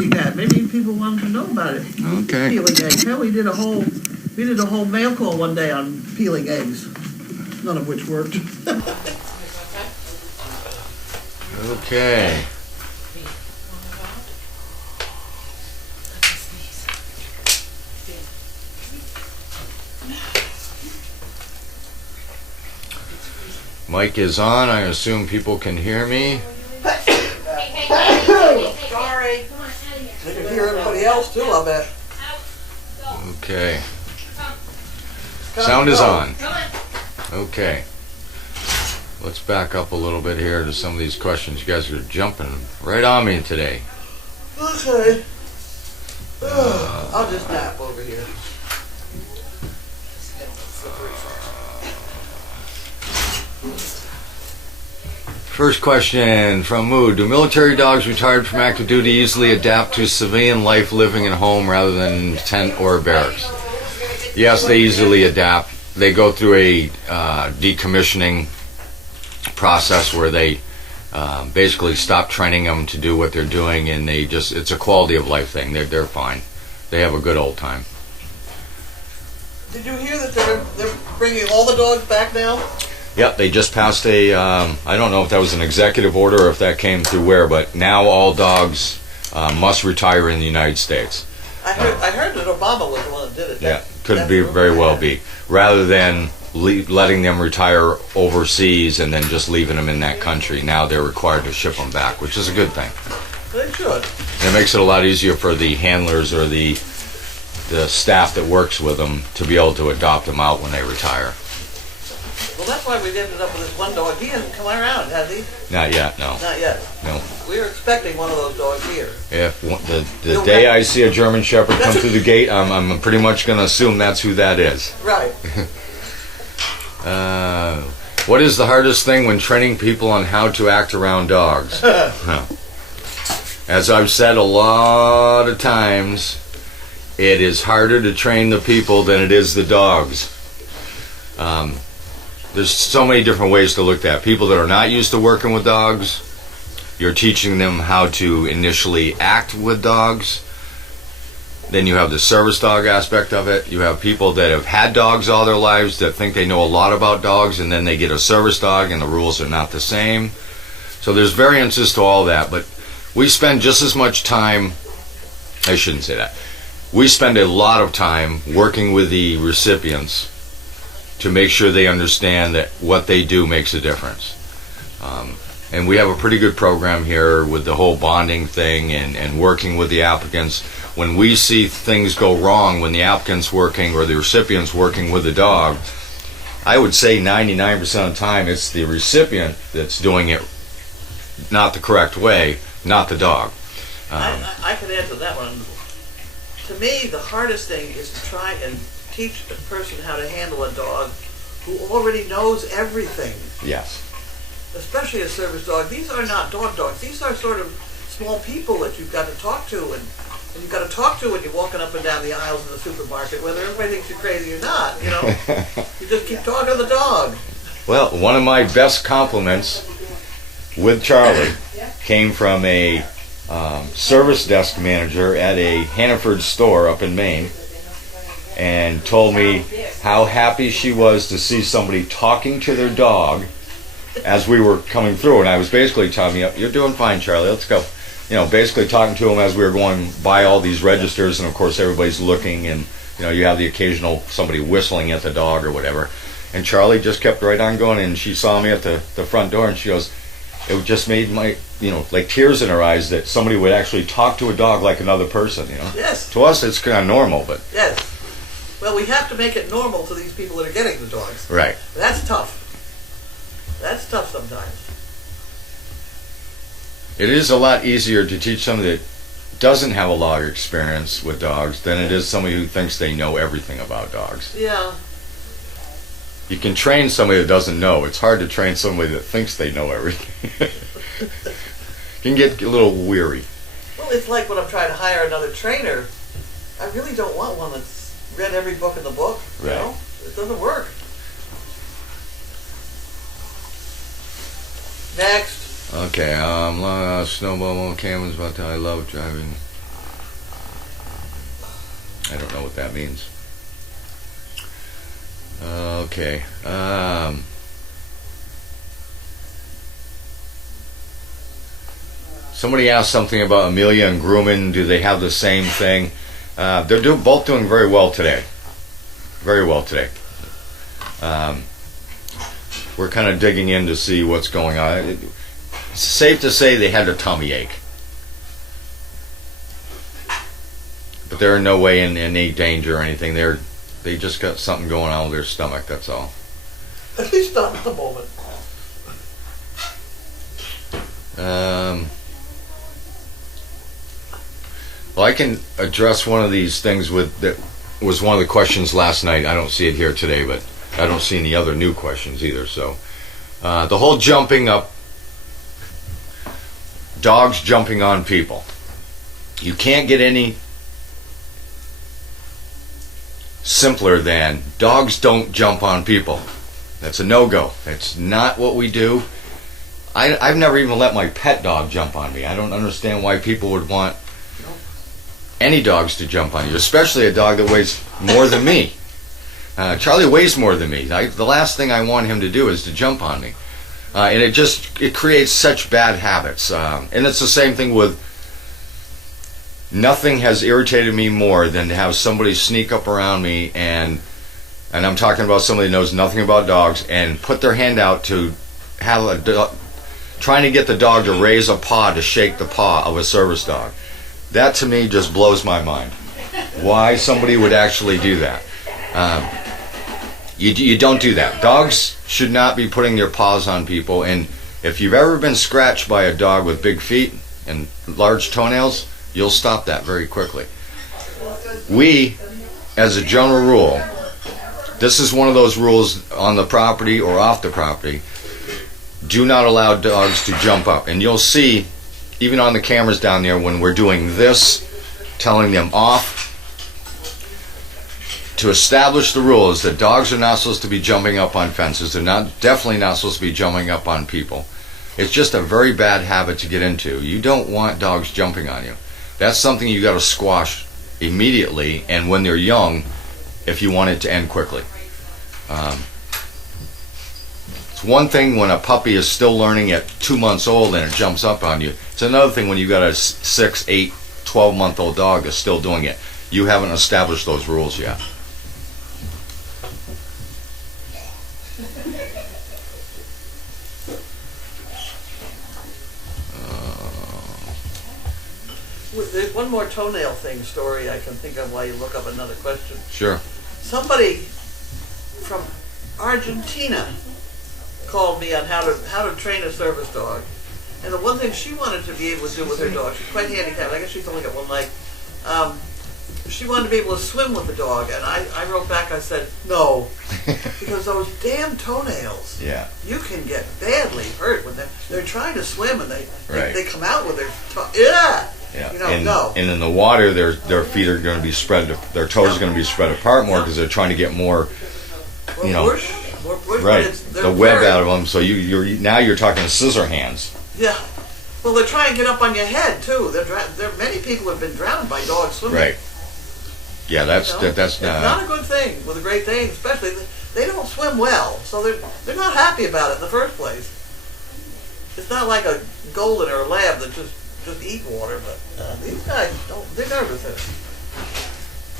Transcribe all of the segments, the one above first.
he got. Maybe people wanted to know about it. Okay. Peeling eggs. Hell, we did a whole mail call one day on peeling eggs. None of which worked. Okay. Mic is on. I assume people can hear me. Sorry. They can hear everybody else too, I bet. Okay. Sound is on. Okay. Let's back up a little bit here to some of these questions. You guys are jumping right on me today. Okay. I'll just nap over here. First question from Mood. Do military dogs retired from active duty easily adapt to civilian life living at home rather than tent or barracks? Yes, they easily adapt. They go through a decommissioning process where they basically stop training them to do what they're doing, and it's a quality of life thing. They're fine. They have a good old time. Did you hear that they're bringing all the dogs back now? Yep, they just passed I don't know if that was an executive order or if that came through where, but now all dogs must retire in the United States. I heard that Obama was the one that did it. Yeah, could be very well be. Rather than letting them retire overseas and then just leaving them in that country, now they're required to ship them back, which is a good thing. They should. And it makes it a lot easier for the handlers or the staff that works with them to be able to adopt them out when they retire. Well, that's why we ended up with this one dog. He hasn't come around, has he? Not yet, no. Not yet. No. We were expecting one of those dogs here. If the day I see a German Shepherd come through the gate, I'm pretty much going to assume that's who that is. Right. What is the hardest thing when training people on how to act around dogs? As I've said a lot of times, it is harder to train the people than it is the dogs. There's so many different ways to look at people that are not used to working with dogs. You're teaching them how to initially act with dogs. Then you have the service dog aspect of it. You have people that have had dogs all their lives that think they know a lot about dogs, and then they get a service dog and the rules are not the same. So there's variances to all that, but we spend just as much time, I shouldn't say that, we spend a lot of time working with the recipients to make sure they understand that what they do makes a difference. And we have a pretty good program here with the whole bonding thing and working with the applicants. When we see things go wrong, when the applicant's working or the recipient's working with the dog, I would say 99% of the time it's the recipient that's doing it not the correct way, not the dog. I could answer that one. To me, the hardest thing is to try and teach a person how to handle a dog who already knows everything. Yes. Especially a service dog. These are not dogs. These are sort of small people that you've got to talk to, and you've got to talk to when you're walking up and down the aisles of the supermarket, whether everybody thinks you're crazy or not, you know. You just keep talking to the dog. Well, one of my best compliments with Charlie came from a service desk manager at a Hannaford store up in Maine, and told me how happy she was to see somebody talking to their dog as we were coming through. And I was basically telling me, "You're doing fine, Charlie, let's go." You know, basically talking to him as we were going by all these registers, and of course everybody's looking, and you know, you have the occasional somebody whistling at the dog or whatever. And Charlie just kept right on going, and she saw me at the front door, and she goes, it just made my, you know, like tears in her eyes that somebody would actually talk to a dog like another person, you know. Yes. To us it's kind of normal, but... Yes. Well, we have to make it normal to these people that are getting the dogs. Right. That's tough. That's tough sometimes. It is a lot easier to teach somebody that doesn't have a lot of experience with dogs than it is somebody who thinks they know everything about dogs. Yeah. You can train somebody that doesn't know. It's hard to train somebody that thinks they know everything. You can get a little weary. Well, it's like when I'm trying to hire another trainer. I really don't want one that's read every book in the book. You Right. know? It doesn't work. Next. Okay, snowball cameras about that. I love driving. I don't know what that means. Okay. Somebody asked something about Amelia and Grumman. Do they have the same thing? They're both doing very well today. Very well today. We're kind of digging in to see what's going on. It's safe to say they had a tummy ache. But they're in no way in any danger or anything. They just got something going on with their stomach, that's all. At least not at the moment. Well, I can address one of these things that was one of the questions last night. I don't see it here today, but I don't see any other new questions either. So the whole jumping up, dogs jumping on people. You can't get any simpler than dogs don't jump on people. That's a no-go. That's not what we do. I've never even let my pet dog jump on me. I don't understand why people would want any dogs to jump on you, especially a dog that weighs more than me. Charlie weighs more than me. The last thing I want him to do is to jump on me. And it creates such bad habits. And it's the same thing with, nothing has irritated me more than to have somebody sneak up around me, and I'm talking about somebody who knows nothing about dogs, and put their hand out to have trying to get the dog to raise a paw to shake the paw of a service dog. That to me just blows my mind. Why somebody would actually do that. You don't do that. Dogs should not be putting their paws on people, and if you've ever been scratched by a dog with big feet and large toenails, you'll stop that very quickly. We, as a general rule, this is one of those rules on the property or off the property, do not allow dogs to jump up. And you'll see, even on the cameras down there, when we're doing this, telling them off, to establish the rule is that dogs are not supposed to be jumping up on fences. They're definitely not supposed to be jumping up on people. It's just a very bad habit to get into. You don't want dogs jumping on you. That's something you got to squash immediately, and when they're young, if you want it to end quickly. It's one thing when a puppy is still learning at 2 months old and it jumps up on you. It's another thing when you've got a 6, 8, 12-month-old dog that's still doing it. You haven't established those rules yet. There's one more toenail story I can think of while you look up another question. Sure. Somebody from Argentina called me on how to train a service dog. And the one thing she wanted to be able to do with her dog, she's quite handicapped, I guess she's only got one leg, she wanted to be able to swim with the dog. And I wrote back, I said, no, because those damn toenails, yeah, you can get badly hurt when they're trying to swim and they come out with their yeah. You know, no. And in the water, their feet are going to be spread, their toes are going to be spread apart more because they're trying to get more, more push, right, the web out of them. So you're talking scissor hands. Yeah. Well, they try and get up on your head too. Many people have been drowned by dogs swimming. Right. Yeah, that's it's not a good thing with a Great Dane, especially. They don't swim well, so they're not happy about it in the first place. It's not like a golden or a lab that just eat water, but these guys they're nervous.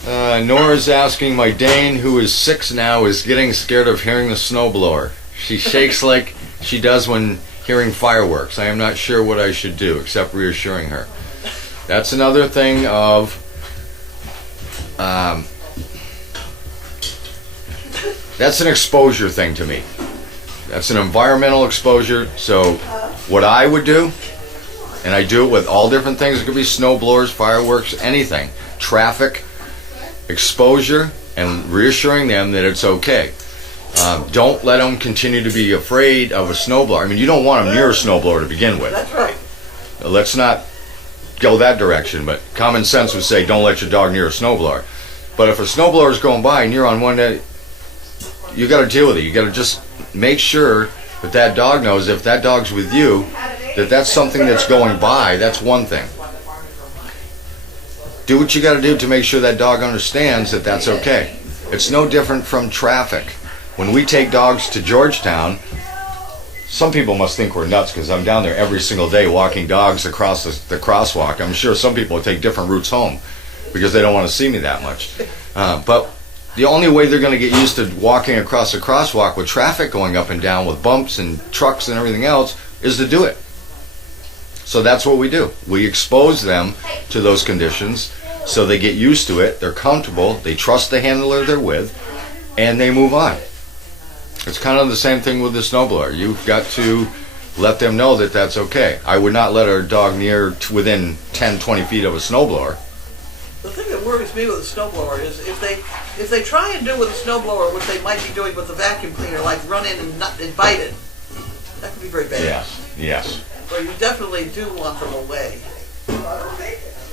Nora's asking, my Dane, who is 6 now, is getting scared of hearing the snowblower. She shakes like she does when hearing fireworks. I am not sure what I should do, except reassuring her. That's another thing of that's an exposure thing to me. That's an environmental exposure. So what I would do, and I do it with all different things, it could be snow blowers, fireworks, anything, traffic, exposure, and reassuring them that it's okay. Don't let them continue to be afraid of a snowblower. I mean, you don't want them near a snowblower to begin with. That's right. Let's not go that direction, but common sense would say don't let your dog near a snowblower. But if a snowblower is going by and you're on one day, you got to deal with it. You got to just make sure that dog knows if that dog's with you, that's something that's going by. That's one thing. do what you got to do to make sure that dog understands that that's okay. It's no different from traffic. When we take dogs to Georgetown, some people must think we're nuts because I'm down there every single day walking dogs across the crosswalk. I'm sure some people take different routes home because they don't want to see me that much. But the only way they're going to get used to walking across the crosswalk with traffic going up and down with bumps and trucks and everything else is to do it. So that's what we do. We expose them to those conditions so they get used to it, they're comfortable, they trust the handler they're with, and they move on. It's kind of the same thing with the snowblower. You've got to let them know that that's okay. I would not let our dog within 10, 20 feet of a snowblower. The thing that worries me with a snowblower is if they try and do with a snowblower what they might be doing with the vacuum cleaner, like run in and bite it, that could be very bad. Yes. So you definitely do want them away.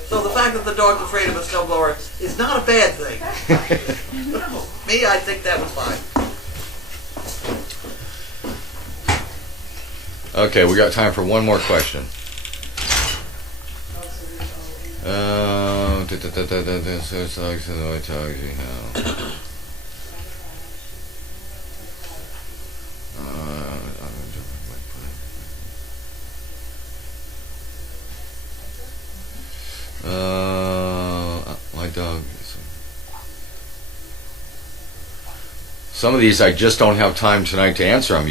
So the fact that the dog's afraid of a snowblower is not a bad thing. Me, I think that was fine. Okay, we got time for one more question. My dog. Some of these I just don't have time tonight to answer them.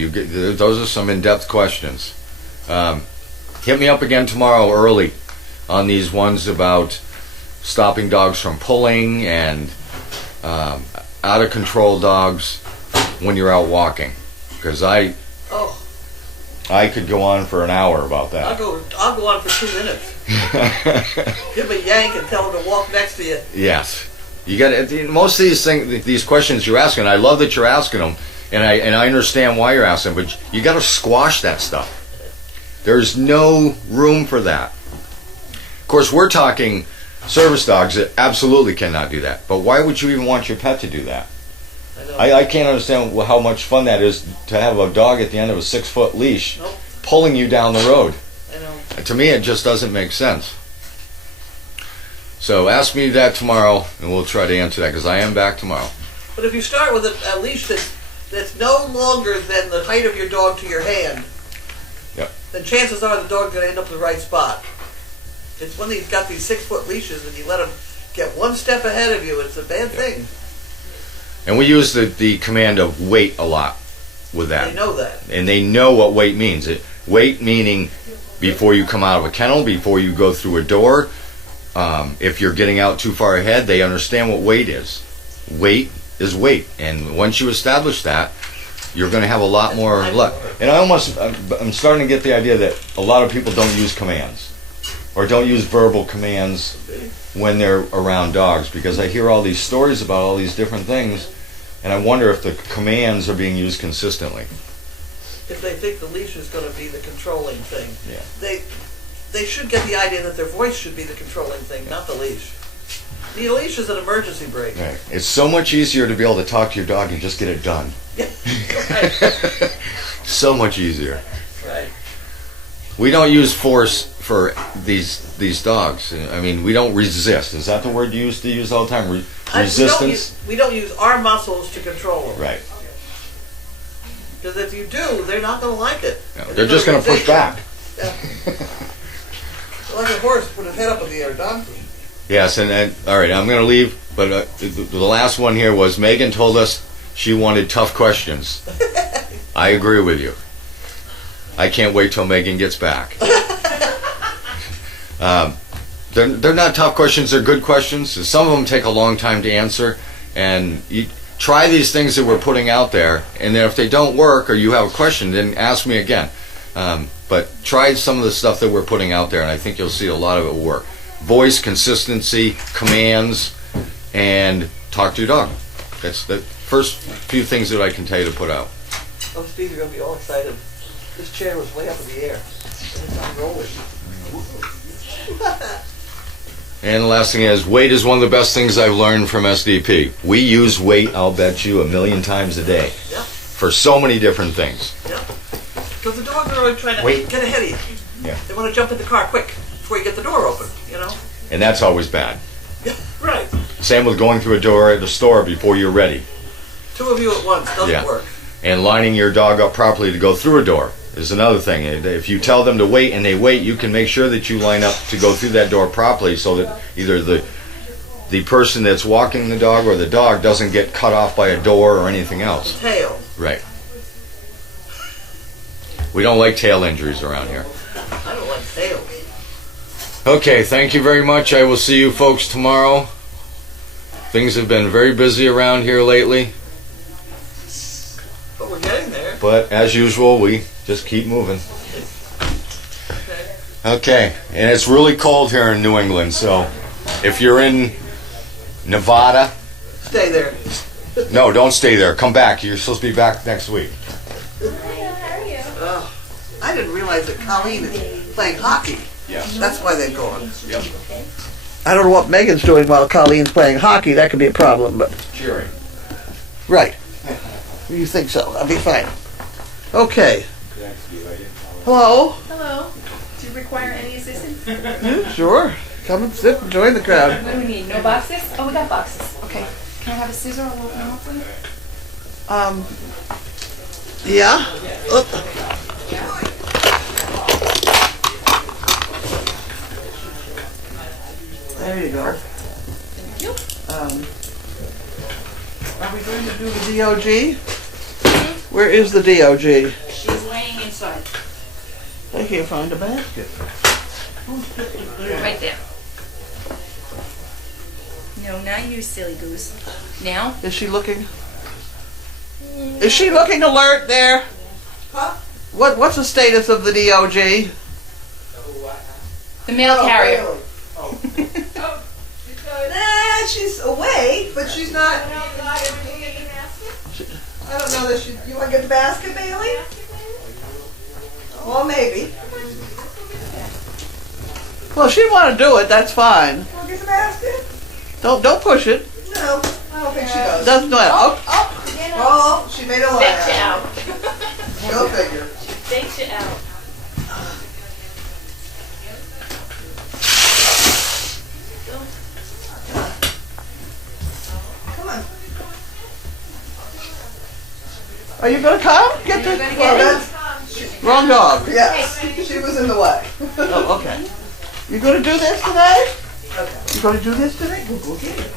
Those are some in-depth questions. Hit me up again tomorrow early on these ones about stopping dogs from pulling and out of control dogs when you're out walking. Because I could go on for an hour about that. I'll go on for 2 minutes. Give him a yank and tell him to walk next to you. Yes. You got most of these things, these questions you're asking. I love that you're asking them, and I understand why you're asking. But you got to squash that stuff. There's no room for that. Of course, we're talking service dogs that absolutely cannot do that. But why would you even want your pet to do that? I can't understand how much fun that is to have a dog at the end of a 6-foot leash pulling you down the road. I know. To me, it just doesn't make sense. So ask me that tomorrow, and we'll try to answer that, because I am back tomorrow. But if you start with a leash that's no longer than the height of your dog to your hand, then chances are the dog's going to end up in the right spot. It's when he's got these 6-foot leashes and you let him get one step ahead of you, it's a bad thing. And we use the command of wait a lot with that. They know that. And they know what wait means. Wait meaning before you come out of a kennel, before you go through a door. If you're getting out too far ahead, they understand what wait is. Wait is wait. And once you establish that, you're going to have a lot more luck. And I'm starting to get the idea that a lot of people don't use commands or don't use verbal commands when they're around dogs, because I hear all these stories about all these different things, and I wonder if the commands are being used consistently. If they think the leash is going to be the controlling thing, yeah. They should get the idea that their voice should be the controlling thing, not the leash. The leash is an emergency brake. Right. It's so much easier to be able to talk to your dog and just get it done. Right. So much easier. Right. We don't use force for these dogs. I mean, we don't resist. Is that the word you used to use all the time? Resistance? We don't use our muscles to control them. Right. Because if you do, they're not going to like it. No, they're just going to push back. Yeah. Like a horse put his head up in the air, donkey. Yes, and all right, I'm going to leave, but the last one here was Megan told us she wanted tough questions. I agree with you. I can't wait till Megan gets back. They're not tough questions, they're good questions. Some of them take a long time to answer, and you try these things that we're putting out there, and then if they don't work or you have a question, then ask me again. But try some of the stuff that we're putting out there, and I think you'll see a lot of it will work. Voice, consistency, commands, and talk to your dog. That's the first few things that I can tell you to put out. Oh, Steve, you're going to be all excited. This chair was way up in the air, and it's not rolling. And the last thing is, weight is one of the best things I've learned from SDP. We use weight, I'll bet you, 1,000,000 times a day. Yeah. For so many different things. Yeah. Because the dogs are always trying to get ahead of you. Yeah. They want to jump in the car quick before you get the door open, you know? And that's always bad. Same with going through a door at the store before you're ready. 2 of you at once doesn't Yeah. work. And lining your dog up properly to go through a door is another thing. If you tell them to wait and they wait, you can make sure that you line up to go through that door properly so that either the person that's walking the dog or the dog doesn't get cut off by a door or anything else. Tail. Right. We don't like tail injuries around here. I don't like tails. Okay, thank you very much. I will see you folks tomorrow. Things have been very busy around here lately, But we're getting there. but as usual, we just keep moving. Okay. Okay, and it's really cold here in New England, so if you're in Nevada, Stay there. no, don't stay there. Come back. You're supposed to be back next week. Oh, I didn't realize that Colleen is playing hockey. Yeah. That's why they're gone. Yep. I don't know what Megan's doing while Colleen's playing hockey. That could be a problem, but... Cheering. Right. You think so? I'll be fine. Okay. Hello? Hello. Do you require any assistance? Sure. Come and sit and join the crowd. What do we need? No boxes? Oh, we got boxes. Okay. Can I have a scissor? I'll open them up for you. Yeah? Oop. There you go. Thank you. Are we going to do the DOG? Where is the DOG? She's laying inside. I can't find a basket. Right there. No, not you, silly goose. Now? Is she looking? Is she looking alert there? Huh? What's the status of the DOG? The mail carrier. Really? Nah, she's awake, but she's not. I don't know that she. You want to get the basket, Bailey? Well, maybe. Well, if she want to do it, that's fine. Want to get the basket? Don't push it. No, I don't think she does. Doesn't matter. Oh, Oh, she made a lie. Faked you out. Go figure. Faked you out. Come on. are you gonna come? Get the Well, that's. wrong dog. Yes, she was in the way. Oh, okay. You gonna do this today? Okay. You gonna do this today? Go get it.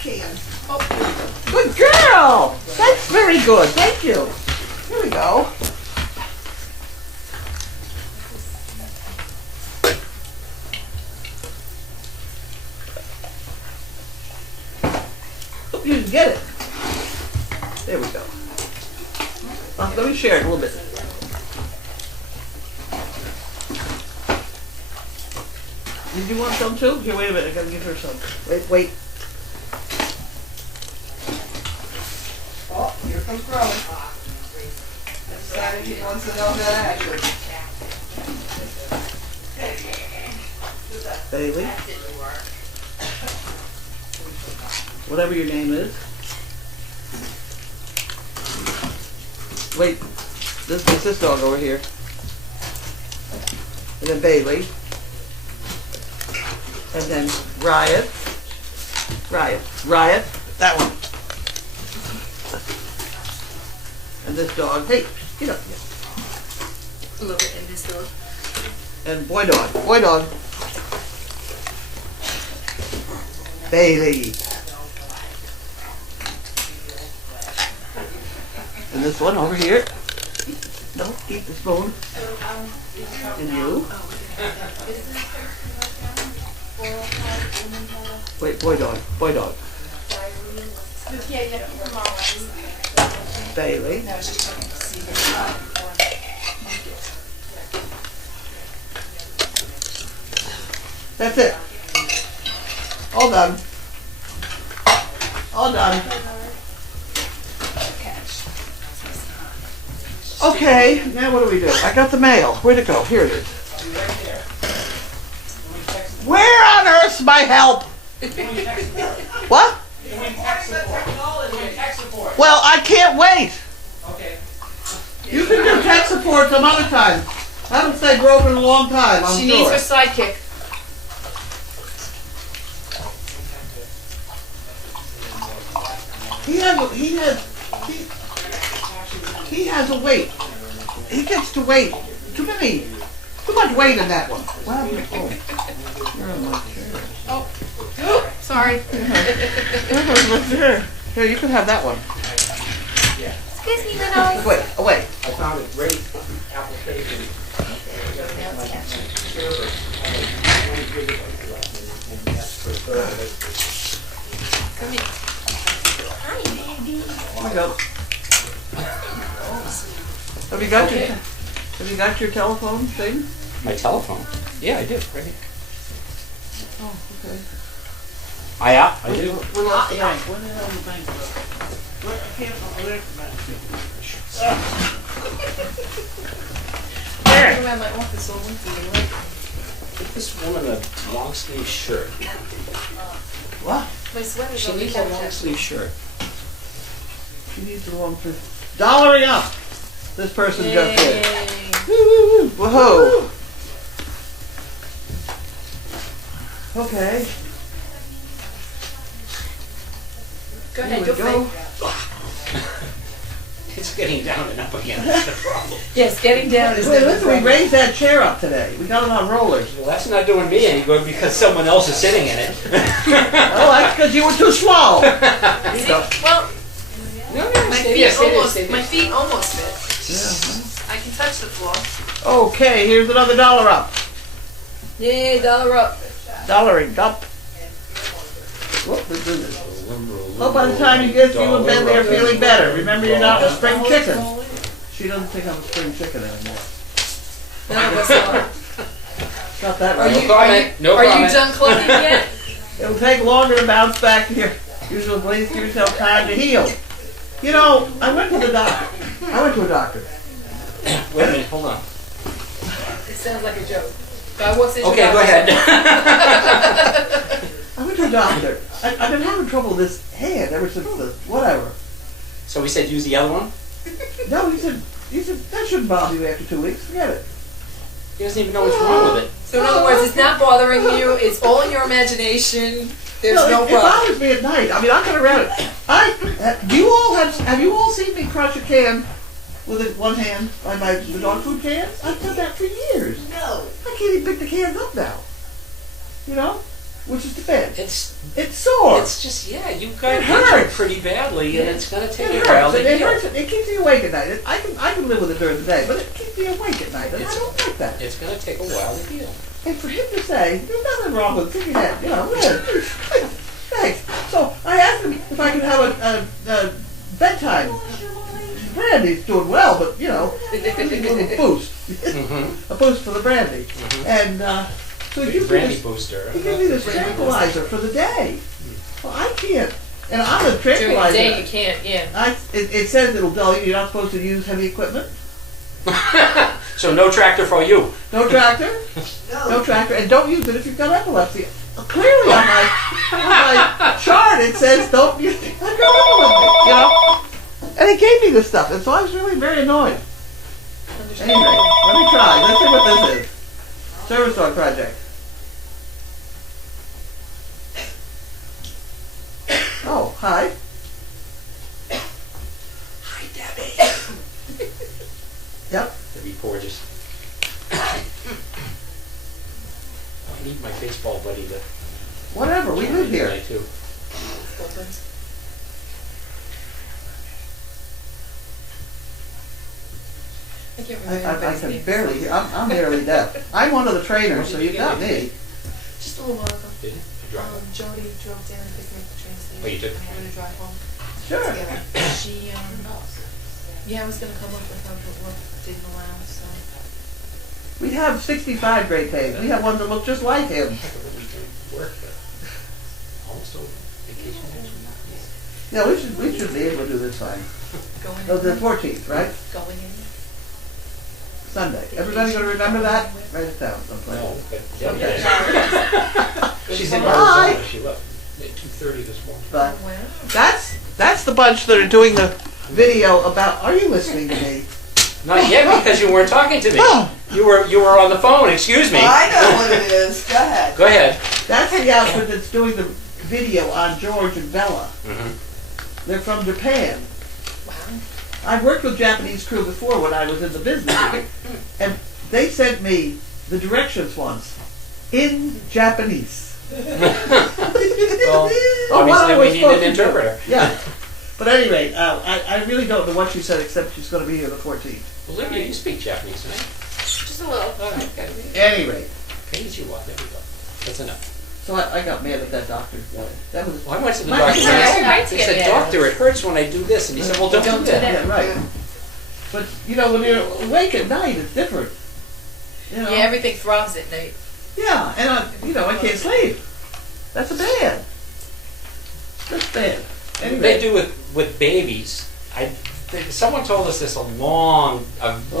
Can. Good girl. That's very good. Thank you. Here we go. Hope you can get it. There we go. Let me share it a little bit. Did you want some too? Here, wait a minute. I gotta give her some. Wait. Oh, here comes Growing. Decided he wants to know that action. Bailey. Whatever your name is. Wait, this is this dog over here. And then Bailey. And then Riot. Riot. That one. And this dog. Hey, get up here. Look at in this dog. And boy dog. Bailey. And this one over here. Don't eat the spoon. And you. Wait, boy dog. Bailey. That's it. All done. Okay, now what do we do? I got the mail. Where'd it go? Here it is. Where on earth's my help? What? Well, I can't wait. Okay. You can do tech support some other time. I haven't stayed broken in a long time, I'm She sure. needs her sidekick. he has a weight. He gets to weight. Too much weight in that one. What happened? Oh, you're on my chair. Oh, sorry. Here, you can have that one. Excuse me, little. Wait, away. I found a great application. Come here. Hi, baby. Here we go. Have you got your telephone thing? My telephone? Yeah, I did, right here. Oh, okay. I did. We lost the bank. When the hell the bank? I can't find I'm around my office all winter. Like, Get this woman a long sleeve shirt. What? my sweater's She on the needs a couch. long sleeve shirt. She needs the one for dollaring up. This person just did. Yay. Whoa. Okay. Go Here ahead, we go go. It's getting down and up again. That's the problem. Yes, getting down is Wait, the listen, we problem. raised that chair up today. We got it on rollers. Well, that's not doing me any good because someone else is sitting in it. Oh, that's because you were too small. There you go. Well, No, my stay feet there, stay there, almost, stay there. my feet almost fit. Yeah. I can touch the floor. Okay, here's another dollar up. Yay, dollar up. Dollaring up. Whoop, we do this. Oh, by the time you get you and Ben there feeling better. Remember, you're not a spring chicken. She doesn't think I'm a spring chicken anymore. None of us are. Got that Are right. you, comment, no are you comment. done clucking yet? It'll take longer to bounce back to your usual place. Give yourself time to heal. You know, I went to a doctor. Wait a minute, hold on. It sounds like a joke. God, what's it? Okay, go ahead. I went to a doctor. I've been having trouble with this hand ever since the whatever. So we said use the other one? No, he said that shouldn't bother you after 2 weeks. Forget it. He doesn't even know what's wrong with it. So in other words, it's not bothering you. It's all in your imagination. There's Well, no it problem. bothers me at night. I mean, I can around it. Have you all seen me crush a can with one hand by the dog food cans? I've done that for years. No. I can't even pick the cans up now. You know, which is the bed. It's sore. just, yeah, you got It injured hurts. pretty badly and it's going to take It a while hurts. to It heal. hurts. It keeps me awake at night. I can live with it during the day, but it keeps me awake at night, and I don't like that. It's going to take a while to heal. And for him to say, there's nothing wrong with it, take your head, you know, thanks. So I asked him if I could have a bedtime. Brandy's doing well, but, you know, a little boost. A boost for the brandy. And so he gives me Brandy this, booster. he gives me this tranquilizer for the day. Well, I can't. And I'm a During the tranquilizer. day, you can't. Yeah. It says it'll dull you. You're not supposed to use heavy equipment. So no tractor for you. No tractor. No tractor. And don't use it if you've got epilepsy. Clearly on my chart it says don't use it. I've got epilepsy, you know? And he gave me this stuff. And so I was really very annoyed. Anyway, let me try. Let's see what this is. Service dog project. Oh, hi. Hi, Debbie. Yep. Debbie gorgeous. I need my baseball buddy to Whatever. We live here. tonight, too. I can't I remember. can barely hear. I'm barely deaf. I'm one of the trainers, so you got me. Just a little while ago. Did it? You drive it? Jody drove down and picked me up at the train station. Oh, you did? And we're gonna drive home Sure. together. She, yeah, I was gonna come up with her, but work didn't allow, so. We have 65 Great Danes. We have one that looks just like him. We can work almost over. Vacation next week. Yeah, we should be able to do this fine. Going Oh, the in. 14th, right? Going in. Sunday. Everybody gonna remember that? Write it down someplace. No, but Okay. She's in Bye. Arizona. She left at 2:30 this morning. But Wow. that's the bunch that are doing the video about. Are you listening to me? Not yet because you weren't talking to me. Oh. You were on the phone. Excuse me. I know what it is. Go ahead. Go ahead. That's the outfit that's doing the video on George and Bella. They're from Japan. Wow. I've worked with Japanese crew before when I was in the business, and they sent me the directions once in Japanese. Well, Oh, what I obviously was we need supposed an to do. interpreter. Yeah. But anyway, I really don't know what she said except she's going to be here the 14th. Olivia, you speak Japanese, right? Just a little. All right, okay. Anyway, Praise you what? There we go. That's enough. so I got mad at that doctor. That was Well, I went to the My- doctor. Yeah, and it's right I to get said, mad. doctor, it hurts when I do this. And he said, well, don't do that. yeah, right. But you know, when you're awake at night, it's different. You know? Yeah, everything throbs at night. Yeah, and I can't sleep. That's bad. That's bad. Anyway. They do with babies. Someone told us this a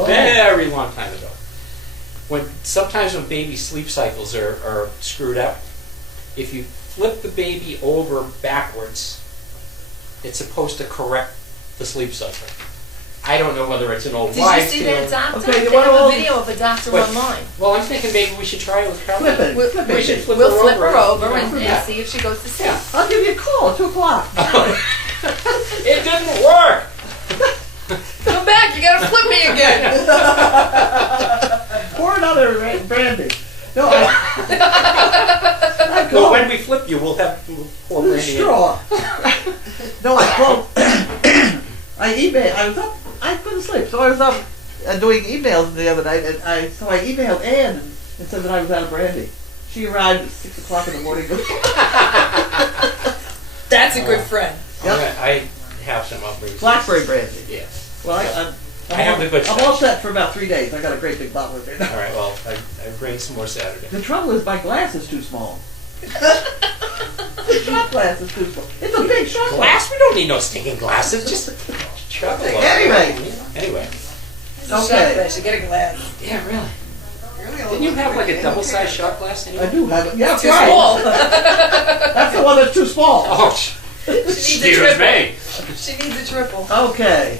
very long time ago. Sometimes when baby sleep cycles are screwed up, if you flip the baby over backwards, it's supposed to correct the sleep cycle. I don't know whether it's an old Did you wives' see tale. that doctor? Okay, you They want have a all- video of a doctor But- online. Well, I'm thinking maybe we should try it with Caroline. Flip it. We'll, Flip We it. should flip we'll her flip over. her over Yeah. and Yeah. see if she goes to sleep. Yeah. I'll give you a call at 2 o'clock. It didn't work. Come back, you gotta flip me again. Pour another brandy. No, I Well, called. when we flip you, we'll pour brandy in. Straw. No, I called. I couldn't sleep, so I was up doing emails the other night, and I emailed Ann and said that I was out of brandy. She arrived at 6 o'clock in the morning. That's a good friend. Yep. I have some. I'll bring some. Blackberry brandy. Yes. Well, I have the good I'm stuff. all set for about 3 days. I got a great big bottle of it. All right. Well, I bring some more Saturday. The trouble is my glass is too small. The shot glass is too small. It's a big shot glass. Glass? We don't need no stinking glasses. Just chug a little. Anyway. Anyway. Okay. You get a glass. Yeah, really. Didn't you have like a double-sized shot glass? I Anyway? do have it. Yeah, Too right. small. That's the one that's too small. Oh, She needs a excuse triple. me. She needs a triple. Okay.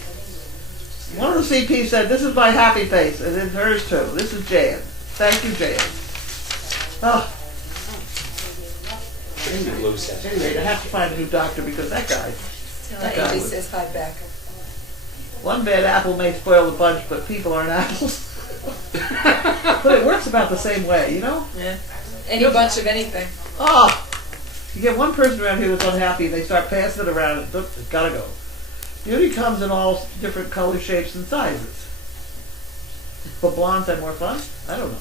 One of the CPs said, "This is my happy face," and then hers too. This is Jan. Thank you, Jan. Oh, Lose that. anyway, I have to find a new doctor because that guy. Tell That her guy AJ was- says hi back. One bad apple may spoil the bunch, but people aren't apples. But it works about the same way, you know? Yeah. Any bunch of anything. Oh, you get one person around here that's unhappy, they start passing it around, and it's gotta go. Beauty comes in all different colors, shapes, and sizes. But blondes have more fun? I don't know.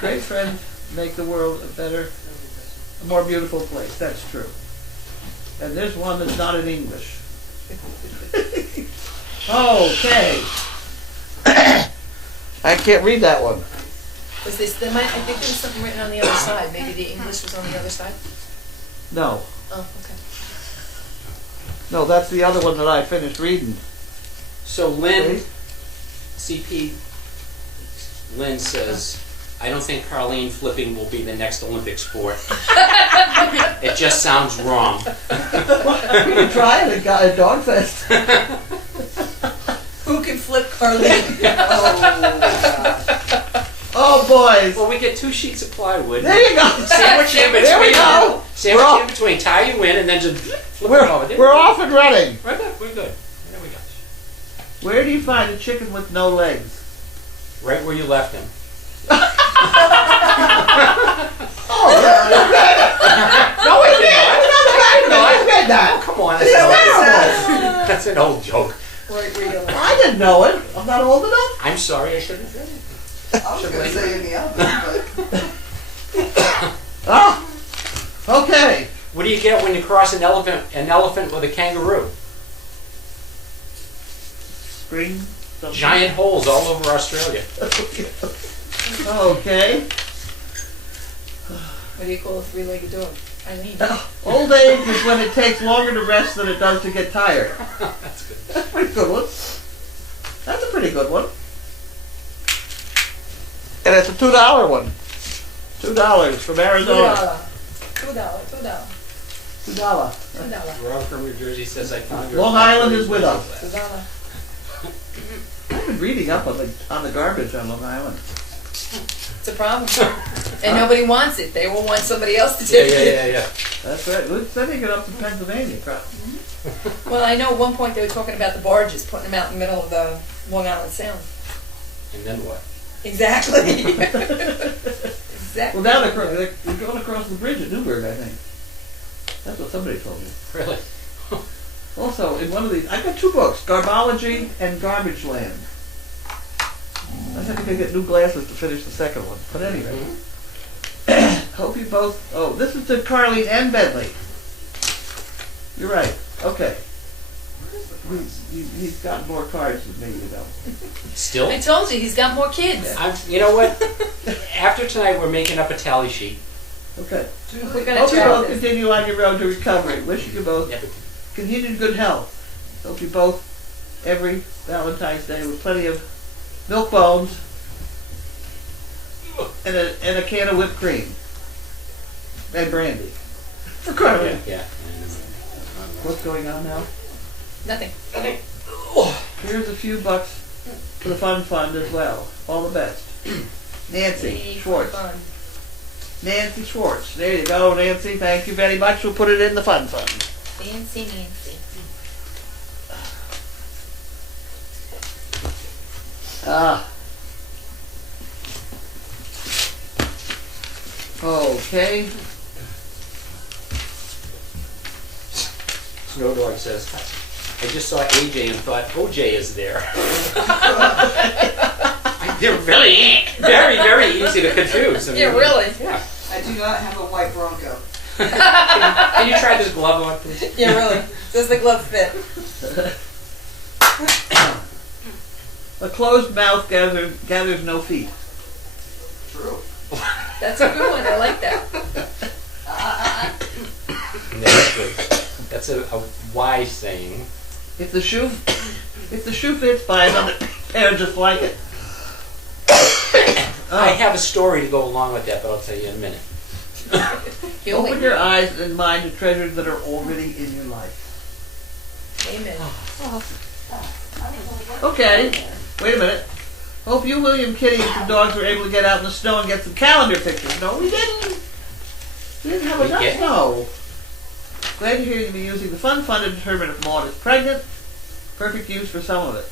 Great friends make the world a better, a more beautiful place. That's true. And there's one that's not in English. Okay. I can't read that one. Was this? I think there was something written on the other side. Maybe the English was on the other side. No. Oh, okay. No, that's the other one that I finished reading. So Lynn, CP, Lynn says, I don't think Carlene flipping will be the next Olympic sport. It just sounds wrong. We could try it at Dog Fest. Who can flip Carlene? Oh, boys. Well, we get 2 sheets of plywood. There you go. Sandwich in between. There we go. Sandwich We're in between. Tie you in and then just flip it over. There We're we go. off and running. We're good. We're good. There we go. Where do you find a chicken with no legs? Right where you left him. Oh, no, we didn't. We did that. Come on. It's terrible. That's an old joke. Right where you left. I didn't know it. I'm not old enough. I'm sorry. I shouldn't have said it. I was going to say any other, but Ah. Okay. What do you get when you cross an elephant with a kangaroo? Spring. something. Giant holes all over Australia. Okay. What do you call a three-legged dog? Eileen. Old age is when it takes longer to rest than it does to get tired. That's good. That's a pretty good one. That's a pretty good one. And it's a $2 one. $2 from Arizona. $2. $2. Rob from New Jersey says I found your. Long Island is with us. $2. I've been reading up on the garbage on Long Island. It's a problem. And nobody wants it. They will want somebody else to take it. Yeah. That's right. We're sending it up to Pennsylvania. Well, I know at one point they were talking about the barges, putting them out in the middle of the Long Island Sound. And then what? Exactly. Well, Exactly. now they're going across the bridge at Newburgh, I think. That's what somebody told me. Really? Also, in one of these, I've got two books, Garbology and Garbage Land. I have to get new glasses to finish the second one. But anyway, hope you both. Oh, this is to Carlene and Bentley. You're right. Okay. He's got more cards than me, you know. Still? I told you, he's got more kids. You know what? After tonight, we're making up a tally sheet. Okay. We're gonna Hope you try both this. continue on your road to recovery. Wishing you both Yeah, but continued good health. Hope you both every Valentine's Day with plenty of milk bones and a can of whipped cream and brandy. For Carly. yeah. What's going on now? Nothing. Okay. Here's a few bucks for the fun fund as well. All the best. Nancy Yay, Schwartz. fun. Nancy Schwartz. There you go, Nancy. Thank you very much. We'll put it in the fun fund. Nancy, Nancy. Okay. Snow Dog says, I just saw AJ and thought OJ is there. They're really very, very easy to confuse. I mean, Yeah, really? Yeah. I do not have a white Bronco. Can you try this glove on, please? Yeah, really. Does the glove fit? A closed mouth gathers no feet. True. That's a good one. I like that. That's good. That's a wise saying. If the shoe fits, buy another pair just like it. I have a story to go along with that, but I'll tell you in a minute. Open your eyes and mind to treasures that are already in your life. Amen. Okay, wait a minute. Hope you, William, Kitty, and some dogs were able to get out in the snow and get some calendar pictures. No, we didn't. We didn't have We enough didn't? snow. Glad to hear you'll be using the fun fund to determine if Maud is pregnant. Perfect use for some of it.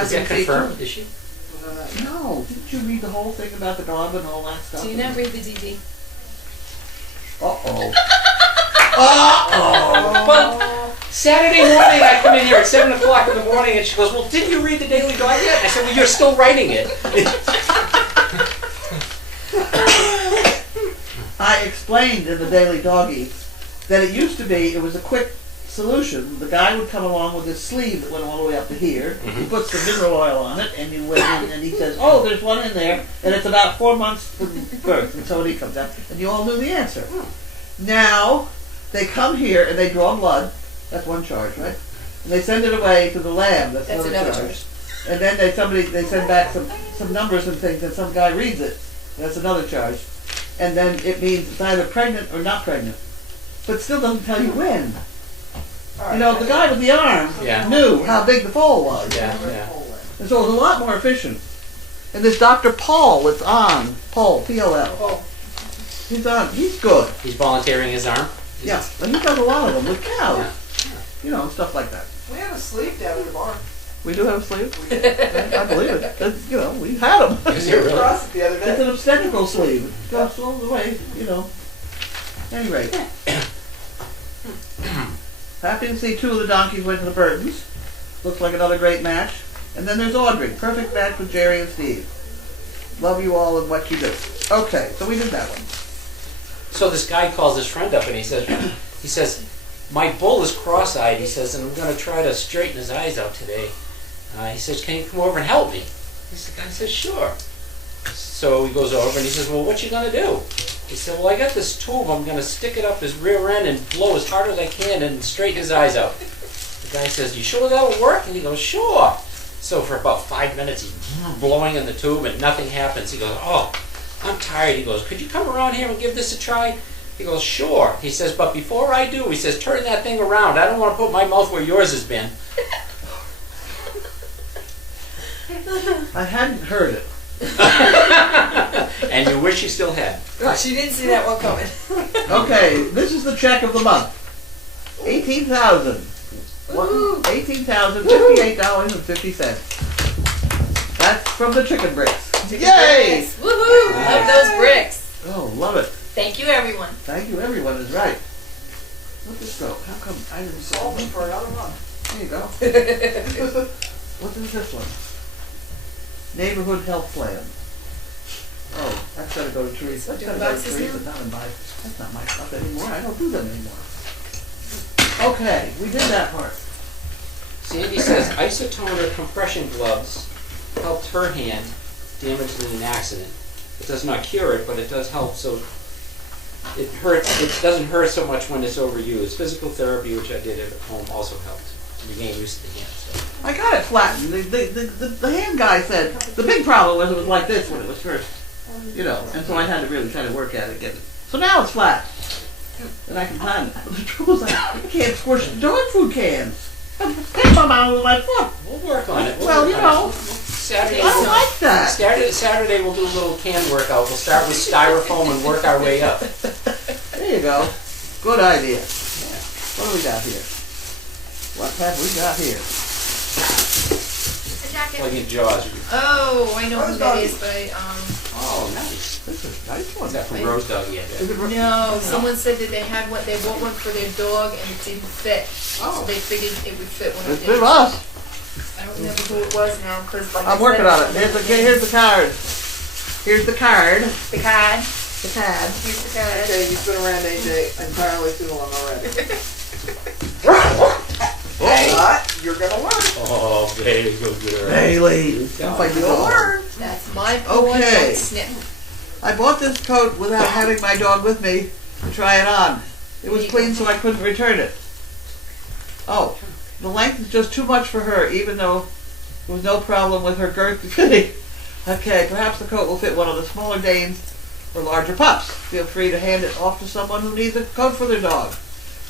Is that confirmed? Is she? No, didn't you read the whole thing about the dog and all that stuff? Do you not read the DD? Uh-oh. Well, Saturday morning I come in here at 7 o'clock in the morning and she goes, well, did you read the Daily Dog yet? I said, well, you're still writing it. I explained in the Daily Doggy that it used to be, it was a quick solution. The guy would come along with his sleeve that went all the way up to here. He puts the mineral oil on it, and you went in, and he says, oh, there's one in there, and it's about 4 months from birth, and so he comes out, and you all knew the answer. Now, they come here, and they draw blood. That's one charge, right? And they send it away to the lab. That's another charge. And then they send back some numbers and things, and some guy reads it. That's another charge. And then it means it's either pregnant or not pregnant. But still doesn't tell you when. You know, the guy with the arm Yeah. knew how big the foal was. Yeah. And so it was a lot more efficient. And this Dr. Paul that's on, Paul, P-O-L. Oh. He's on, he's good. He's volunteering his arm. Yeah, and he does a lot of them with cows. You know, stuff like that. We have a sleeve down in the barn. We do have a sleeve? I believe it. That's, you know, we had them. Is it really? Across it the other It's day. an obstetrical sleeve. It goes all the way, you know. Anyway. Happy to see two of the donkeys went to the Burtons. Looks like another great match. And then there's Audrey. Perfect match with Jerry and Steve. Love you all and what you do. Okay, so we did that one. So this guy calls his friend up and he says, my bull is cross-eyed, he says, and I'm going to try to straighten his eyes out today. He says, can you come over and help me? The guy says, sure. So he goes over and he says, well, what you going to do? He said, well, I got this tube. I'm going to stick it up his rear end and blow as hard as I can and straighten his eyes out. The guy says, you sure that'll work? And he goes, sure. So for about 5 minutes, he's blowing in the tube and nothing happens. He goes, oh, I'm tired. He goes, could you come around here and give this a try? He goes, sure. He says, but before I do, he says, turn that thing around. I don't want to put my mouth where yours has been. I hadn't heard it. And you wish you still had. She didn't see that one coming. Okay, this is the check of the month. $18,000. Woo-hoo. $18,058.50. That's from the chicken bricks. Chicken Yay! bricks. Woohoo! Love those bricks. Oh, love it. Thank you, everyone. Thank you, everyone is right. Let this go. How come I didn't Solve solve it for another month. There you go. What is this one? Neighborhood health plan. Oh, that's gotta go to Teresa. So That's do gotta the go to boxes Teresa, now? not in my, that's not my stuff anymore. I don't do them anymore. Okay, we did that part. Sandy says isotoner compression gloves helped her hand damaged in an accident. It does not cure it, but it does help. So it doesn't hurt so much when it's overused. Physical therapy, which I did at home, also helped to regain use of the hand. So. I got it flattened. The hand guy said the big problem was it was like this when it was first, you know, and so I had to really kind of work at it, get it. So now it's flat, and I can plan it. But the trouble is I can't squish dog food cans. Can't come out with my foot. We'll work on it. Well, you know, Saturday. I don't like that. Saturday we'll do a little can workout. We'll start with styrofoam and work our way up. There you go. Good idea. What do we got here? What have we got here? A jacket. Like in Jaws. Oh, I know who that is, but Oh, nice. This is a nice one. Is that from Rose Doggy? I bet. Is it no, someone said that they had one, they bought one for their dog and it didn't fit. Oh. So they figured it would fit when it It's did. with us. I don't remember who it was now, because like I I'm working said, on it. Here's the card. Here's the card. the card. The card. Here's the card. Okay, you've been around AJ entirely too long already. But you're gonna learn. Oh, baby, good girl. Bailey. Don't fight the You'll dog. learn. That's my boy, Okay. Snip. I bought this coat without having my dog with me to try it on. It was clean, so I couldn't return it. Oh, the length is just too much for her, even though there was no problem with her girth fitting. Okay, perhaps the coat will fit one of the smaller Danes or larger pups. Feel free to hand it off to someone who needs a coat for their dog.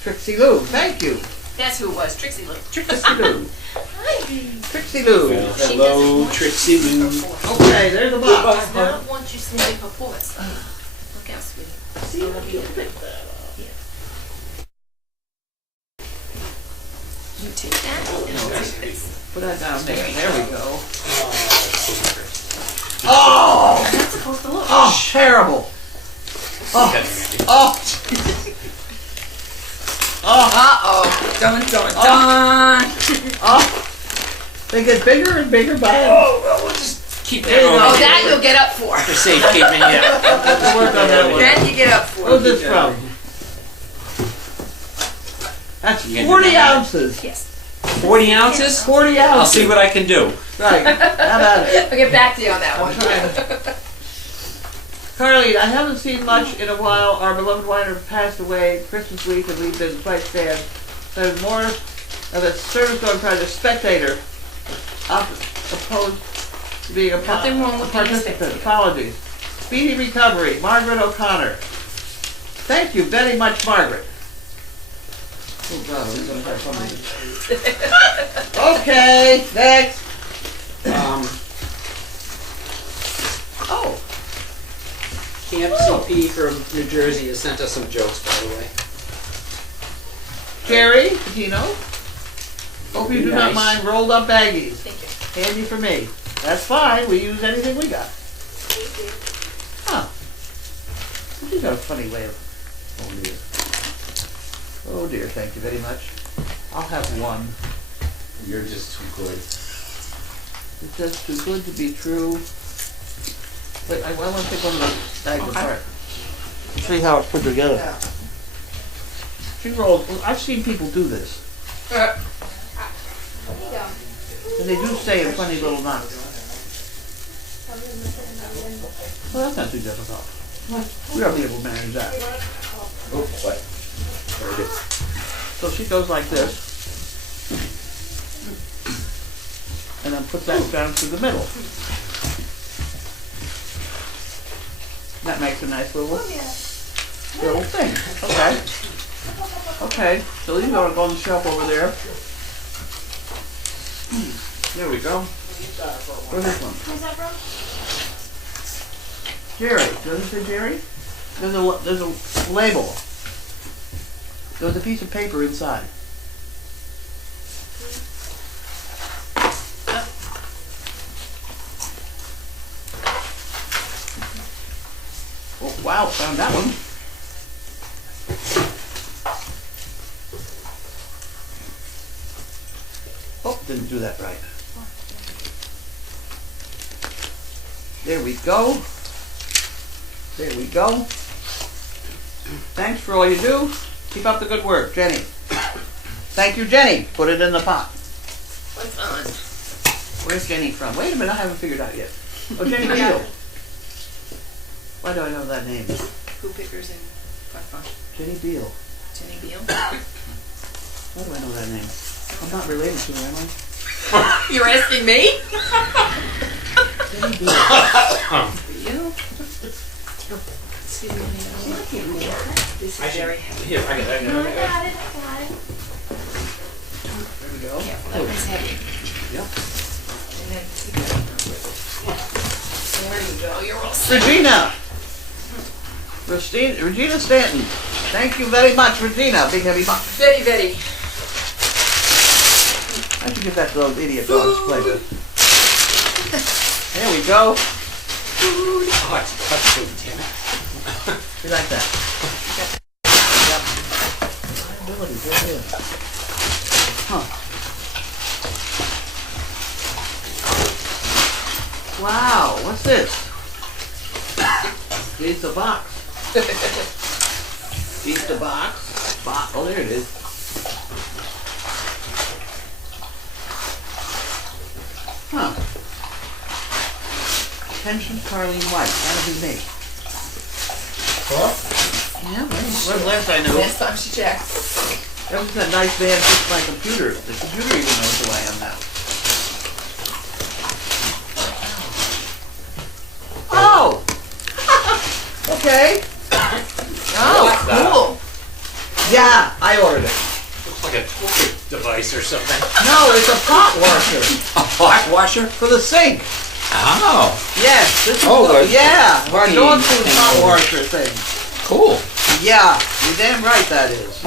Trixie Lou, thank you. That's who it was, Trixie Lou. Trixie Lou. Hi. Trixie Lou. Well, hello, Trixie Lou. Okay, there's the box. Does not want you sniffing her paws. Look out, sweetie. See, I'll be you okay. pick that up. You take that, and I'll take this. Put that down there. There we go. How's Oh! that supposed to look? Oh, terrible. Oh, oh. Oh, Uh-oh. Dun, dun, dun. oh. They get bigger and bigger by Oh, well, we'll just keep that There you on. go. Oh, that you'll get up for. For safekeeping, yeah. We'll work on that one. That you get up for. Where's this from? That's You can do 40 that. ounces. Yes. 40 ounces? 40 ounces. I'll see what I can do. Right. How about it? I'll get back to you on that one. Carly, I haven't seen much in a while. Our beloved Weiner passed away Christmas week, and we've been quite sad. There's more of a service dog project spectator opposed to being a Nothing wrong with being a participant. spectator. Apologies. Speedy recovery, Margaret O'Connor. Thank you very much, Margaret. Oh God, we're gonna have fun with this. Okay, next. Oh. Camp CP from New Jersey has sent us some jokes, by the way. Jerry, Patino. Hope you do not Nice. mind rolled up baggies. Thank you. Handy for me. That's fine. We use anything we got. Huh. You got a funny way of. Oh dear. Oh dear. Thank you very much. I'll have one. You're just too good. It's just too good to be true. Wait, I want to take one of those bags apart. See how it's put together. Yeah. She rolled. Well, I've seen people do this. And they do stay in funny little knots. Well, that's not too difficult. We ought to be able to manage that. Oh, what? There it is. So she goes like this. And then puts that down through the middle. That makes a nice little thing. Okay. Okay. So these are on the shelf over there. There we go. Where's this one? Where's that from? Jerry. Does it say Jerry? There's a label. There's a piece of paper inside. Wow, found that one. Oh, didn't do that right. There we go. There we go. Thanks for all you do. Keep up the good work, Jenny. Thank you, Jenny. Put it in the pot. What's on? Where's Jenny from? Wait a minute, I haven't figured out yet. Oh, Jenny Beal. Why do I know that name? Who pickers and what fun? Jenny Beal. Jenny Beal. Why do I know that name? I'm not related to her, am I? You're asking me? Jenny Beal. You? Excuse me. This is very heavy. Here, I got it. I got it. There we go. Careful, that one's heavy. Yep. And then there you go. You're all set. Regina Stanton. Thank you very much, Regina. Big heavy box. Very, very. I should give that to those idiot dogs to play with. There we go. Oh, it's food, damn it. You like that? Yep. Liability, right here. Huh. Wow, what's this? Piece of box. Piece of box. Oh, there it is. Huh. Pension Carleen White. That'll be me. Yeah, when's last I knew? Last time she checked. That was a nice man fixed my computer. The computer even knows who I am now. Oh! Okay. Oh, cool. Yeah, I ordered it. Looks like a toilet device or something. No, it's a pot washer A pot washer? for the sink. Oh, Yes, this is Oh, the, the yeah, our fucking dog food thing pot over. washer thing. cool. Yeah, you're damn right that is.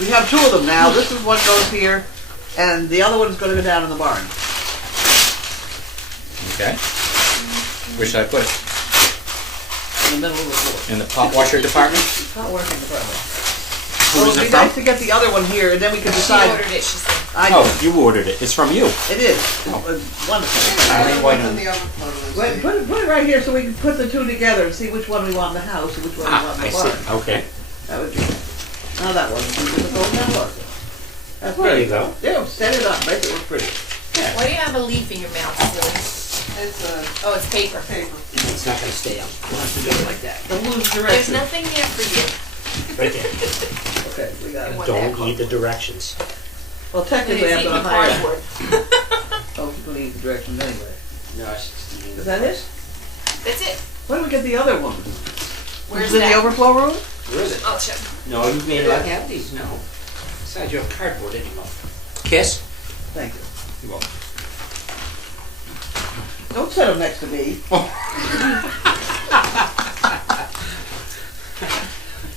We have two of them now. This is one goes here, and the other one's going to go down in the barn. Okay. Where should I put it? In the middle of the floor. In the pot washer department? Pot washing department. Who Well, is it'd it be nice from? to get the other one here, and then we can She decide. ordered it, she said. I Oh, you ordered it. It's from you. It is. It's wonderful. Why What's in not? the overflow to Wait, this? put it right here so we can put the two together and see which one we want in the house and which one we want in I the barn. see. Okay. That would be. Now that wasn't too difficult. Now was it? That's There pretty. you go. Yeah, set it up. Make it look pretty. Why do you have a leaf in your mouth, silly? It's a Oh, it's paper. paper. It's not going to stay up. We'll have to do it like that. Don't lose There's direction. nothing there for you. Right there. Okay, we got it. What Don't that eat the directions. Well, It technically, is I'm eating going to hire. cardboard. Oh, she's going to eat the directions anyway. No, it's Is that it? That's it. Where do we get the other one? Where's Is it in the that? overflow room? Where is it? I'll check. No, you may not have these. No. Besides, you have cardboard anymore. Kiss? Thank you. You're welcome. Don't set them next to me.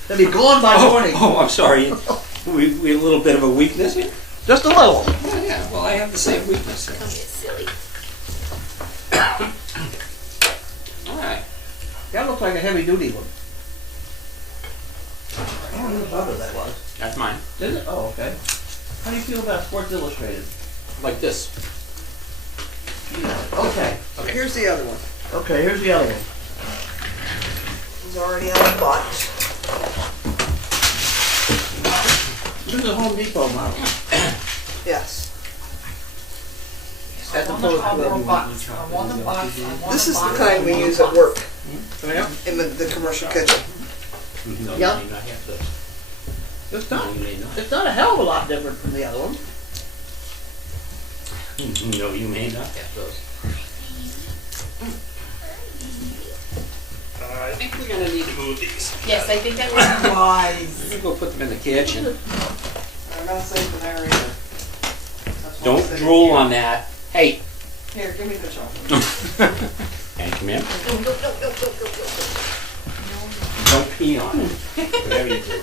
They'll be gone by morning. Oh, I'm sorry. We had a little bit of a weakness here? Just a little. Oh, yeah. Well, I have the same weakness. Come here, silly. All right. That looks like a heavy duty one. I don't know whose brother that was. That's mine. Is it? Oh, okay. How do you feel about Sports Illustrated? Like this. Okay. Okay. Here's the other one. Okay, here's the other one. It's already on the box. This is a Home Depot model. Yes. As I want the opposed to cardboard a- box. I want the box. I want This the is the box. kind we use at work, Yeah. in the commercial kitchen. No, Yep. you may not have those. It's not. No, you may not. It's not a hell of a lot different from the other one. No, you may not have those. I think we're gonna need to move these. Yes, I think that was wise. I'm gonna go put them in the kitchen. I'm not safe in there either. That's why I Don't said drool here. on that. Hey. Here, give me the chocolate. And come in. No, no, no, no, no, no, no. Don't pee on it. Whatever you do.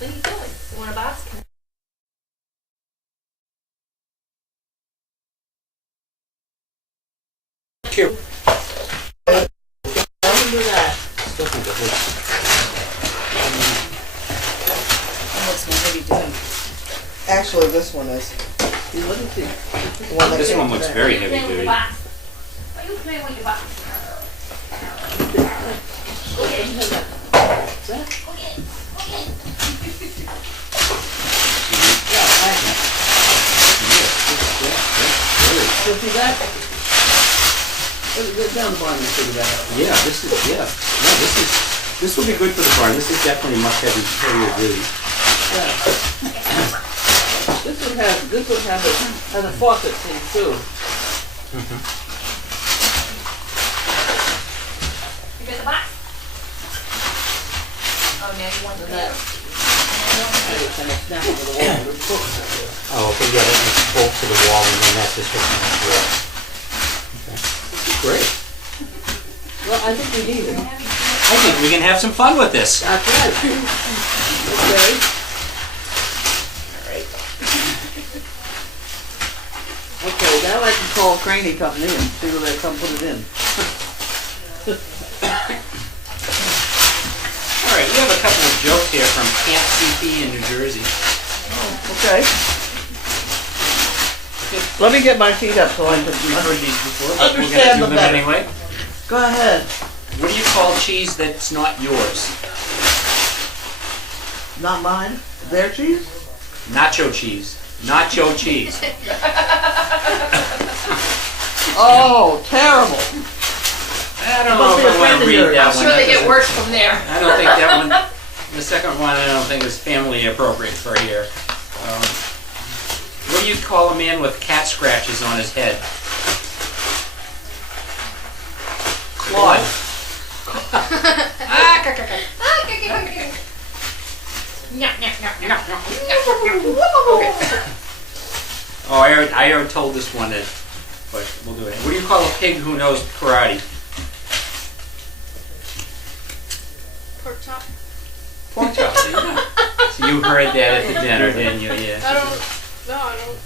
What are you doing? You want a box? Cute. How do you do that? Still think it looks. That looks more heavy duty. Actually, this one is. See, look at this. The one that This came one looks today. very Playing heavy with duty. your box. Are you playing with your box? So see that? Go down the bottom and figure that out. Yeah, this is, yeah. No, this will be good for the barn. This is definitely much heavier duty. Yeah. This would have it, has a faucet thing too. You get the box? Oh, now you want the And that, it's kind of snap over the wall. There's hooks up there. Oh, okay, yeah, that makes a bolt to the wall and then that's just hooking up the wall. Okay. This is great. Well, I think we need it. I think we can have some fun with this. That's right. Okay. Okay, now I can call Craney coming in, see where they come put it in. All right, we have a couple of jokes here from Camp CP in New Jersey. Okay. Let me get my feet up so I can We've heard these before, but we're going to understand do them them better. anyway. Go ahead. What do you call cheese that's not yours? Not mine. Their cheese? Nacho cheese. Nacho cheese. Oh, terrible. I don't Must know be if a I want friend to of read yours. that I'm one. sure they That get doesn't- worse from there. I don't think that one. The second one, I don't think is family appropriate for here. What do you call a man with cat scratches on his head? Claude. Oh, I already told this one that, but we'll do it. What do you call a pig who knows karate? Pork chop. Pork chop. So you heard that at the dinner, didn't you? Yeah. I don't. No, I don't.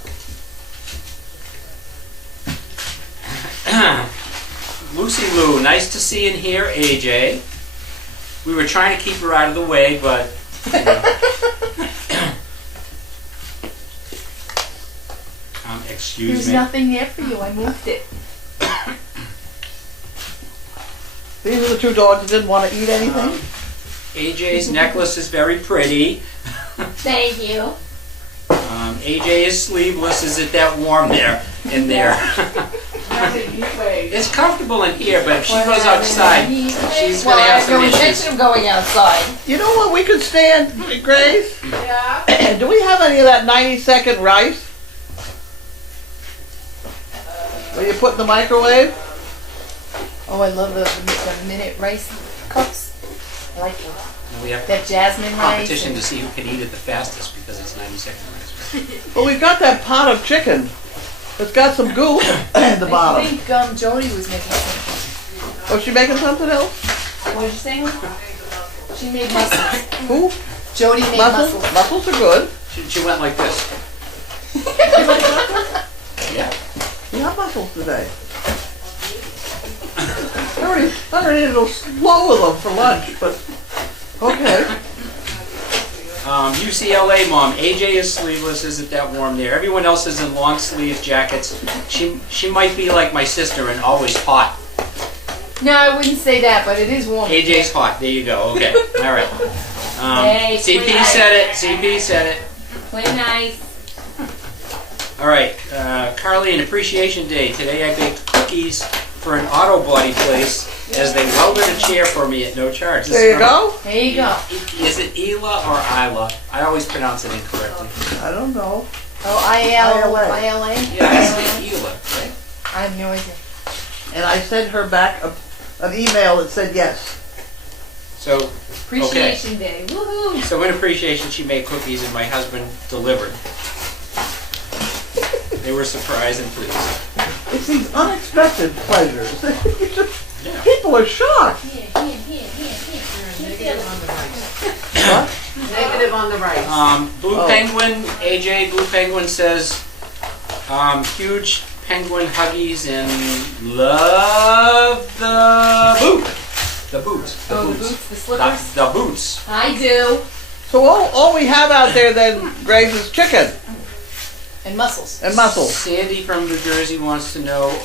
Lucy Lou, nice to see and hear AJ. We were trying to keep her out of the way, but. You know. Excuse There's me. nothing there for you. I moved it. These are the two dogs that didn't want to eat anything. AJ's necklace is very pretty. Thank you. AJ is sleeveless. Is it that warm there? In there. It's comfortable in here, but if she goes outside, she's going to have some no issues. intention of going outside. You know what we could stand, Grace? Yeah. Do we have any of that 90-second rice? Where you put in the microwave? Oh, I love the minute rice cups. I like them. We have That jasmine rice. competition and- to see who can eat it the fastest because it's 90 seconds. Well, we've got that pot of chicken. It's got some goo at the I bottom. think Jody was making something. Oh, she making something else? What did you say? She made mussels. Who? Jody made Mussels? mussels. Mussels are good. She went like this. Yeah. We have mussels today. I already ate a little slow with them for lunch, but okay. UCLA mom, AJ is sleeveless, isn't that warm there? Everyone else is in long sleeve jackets. She might be like my sister and always hot. No, I wouldn't say that, but it is warm. AJ's hot, there you go, okay, all right. Hey, CP play nice. said it, CP said it. Play nice. All right, Carly, an appreciation day. Today I baked cookies for an auto body place as they welded a chair for me at no charge. This There you is go. There you go. Is it Ela or Isla? I always pronounce it incorrectly. I don't know. Oh, ILA. Yeah, I say Ela, right? I have no idea. And I sent her back an email that said yes. So, Appreciation Day. Woohoo! so in appreciation, she made cookies and my husband delivered. They were surprised and pleased. It's these unexpected pleasures. Yeah. People are shocked. Here. What? Negative on the rice. Blue Oh. Penguin, AJ Blue Penguin says, huge penguin huggies and love the boot. The boots. The Oh, the boots. boots, the slippers. The boots. I do. So all we have out there then, Grace, is chicken And muscles. and mussels. Sandy from New Jersey wants to know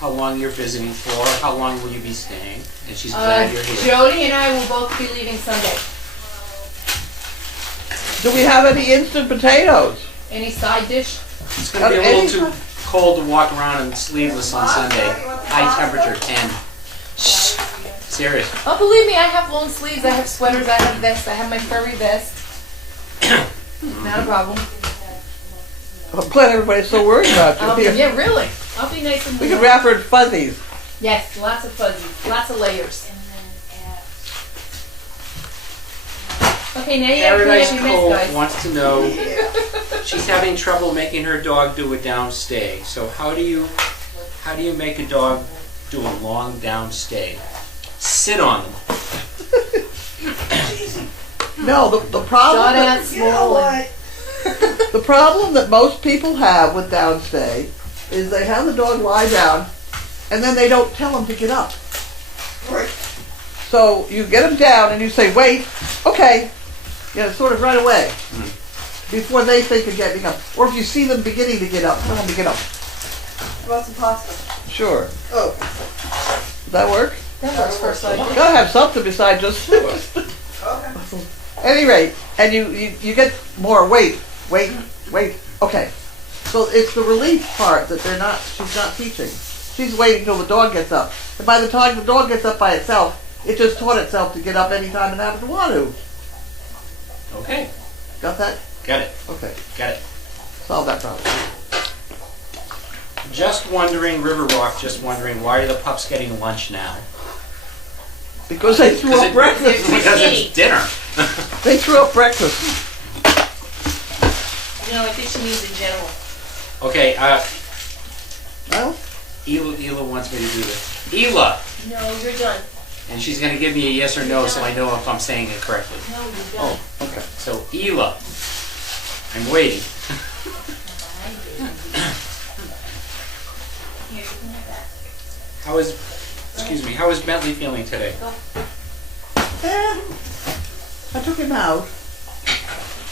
how long you're visiting for. How long will you be staying? And she's glad you're here. Jody and I will both be leaving Sunday. Do we have any instant potatoes? Any side dish? It's going to be a Any- little too cold to walk around in sleeveless on Sunday. High temperature 10. Shh. Serious. Oh, believe me, I have long sleeves, I have sweaters, I have this, I have my furry vest. Not a problem. I'm glad everybody's so worried about you. Yeah, really. I'll be nice and We can warm. wrap her in fuzzies. Yes, lots of fuzzies, lots of layers. Okay, now you have to clean Paradise up your mess, Cove guys. wants to know she's having trouble making her dog do a down stay. So how do you make a dog do a long down stay? Sit on them. No, the problem Dot that, out small and the problem that most people have with downstay is they have the dog lie down and then they don't tell him to get up. So you get him down and you say, wait, okay, sort of right away before they think of getting up. Or if you see them beginning to get up, tell them to get up. How about some pasta? Sure. Oh. Does that work? that works for a side dish. Gotta have something besides just. Okay. At any rate, and you get more wait. Okay. So it's the relief part that she's not teaching. She's waiting till the dog gets up. And by the time the dog gets up by itself, it just taught itself to get up anytime it happens to want to. Okay. Got that? Got it. Okay. Got it. Solve that problem. Just wondering, River Rock, just wondering, why are the pups getting lunch now? Because they threw up breakfast. Because it's dinner. They threw up breakfast. No, I think she means in general. Okay, Well, Ela wants me to do this. Ela! No, you're done. And she's going to give me a yes or no so I know if I'm saying it correctly. No, you're done. okay. So, Ela. I'm waiting. Here, you can have that. How is Bentley feeling today? I took him out.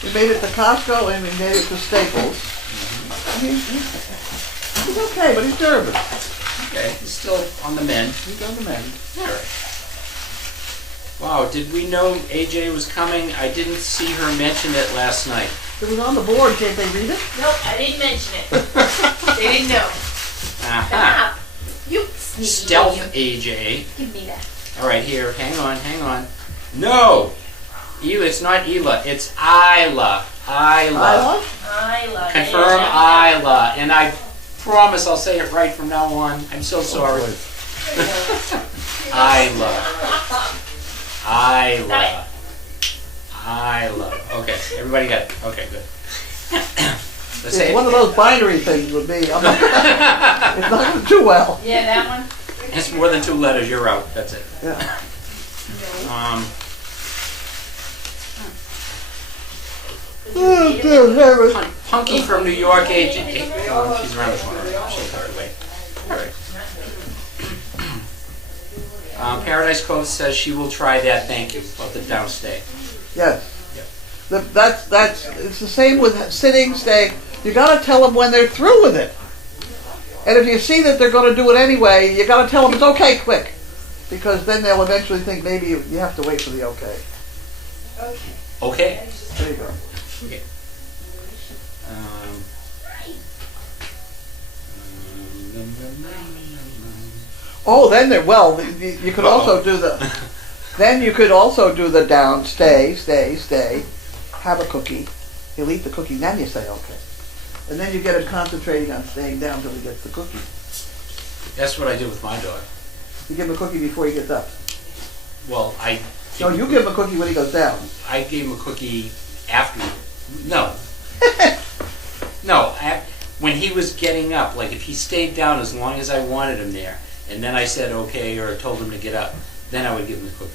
We made it to Costco and we made it to Staples. He's okay, but he's nervous. Okay, he's still on the mend. He's on the mend. All right. Wow, did we know AJ was coming? I didn't see her mention it last night. It was on the board. Can't they read it? Nope, I didn't mention it. They didn't know. Aha. Ah, you sneaky Stealth William. AJ. Give me that. All right, here. Hang on. No! Ela, it's not Ela. It's Isla. I love. I love it. Confirm Isla. And I promise I'll say it right from now on. I'm so sorry. Isla. Okay, everybody got it. Okay, good. Let's say It's one of those binary things with me. It's not going to do well. Yeah, that one. It's more than 2 letters. You're out. That's it. Yeah. Oh, dear heaven. Punky from New York, AJ. Oh, she's around the corner. She'll cut away. All right. Paradise Cove says she will try that. Thank you. About the downstay. Yes. Yep. That's it's the same with sitting, staying. You got to tell them when they're through with it. And if you see that they're going to do it anyway, you got to tell them it's okay quick, because then they'll eventually think maybe you have to wait for the okay. Okay. There you go. Okay. Oh, then you could also do the. Then you could also do the down, stay, have a cookie. He'll eat the cookie, then you say okay. And then you get him concentrating on staying down till he gets the cookie. That's what I do with my dog. You give him a cookie before he gets up. Well, No, you give him a cookie when he goes down. I gave him a cookie after. No. When he was getting up, like if he stayed down as long as I wanted him there, and then I said okay or told him to get up, then I would give him the cookie.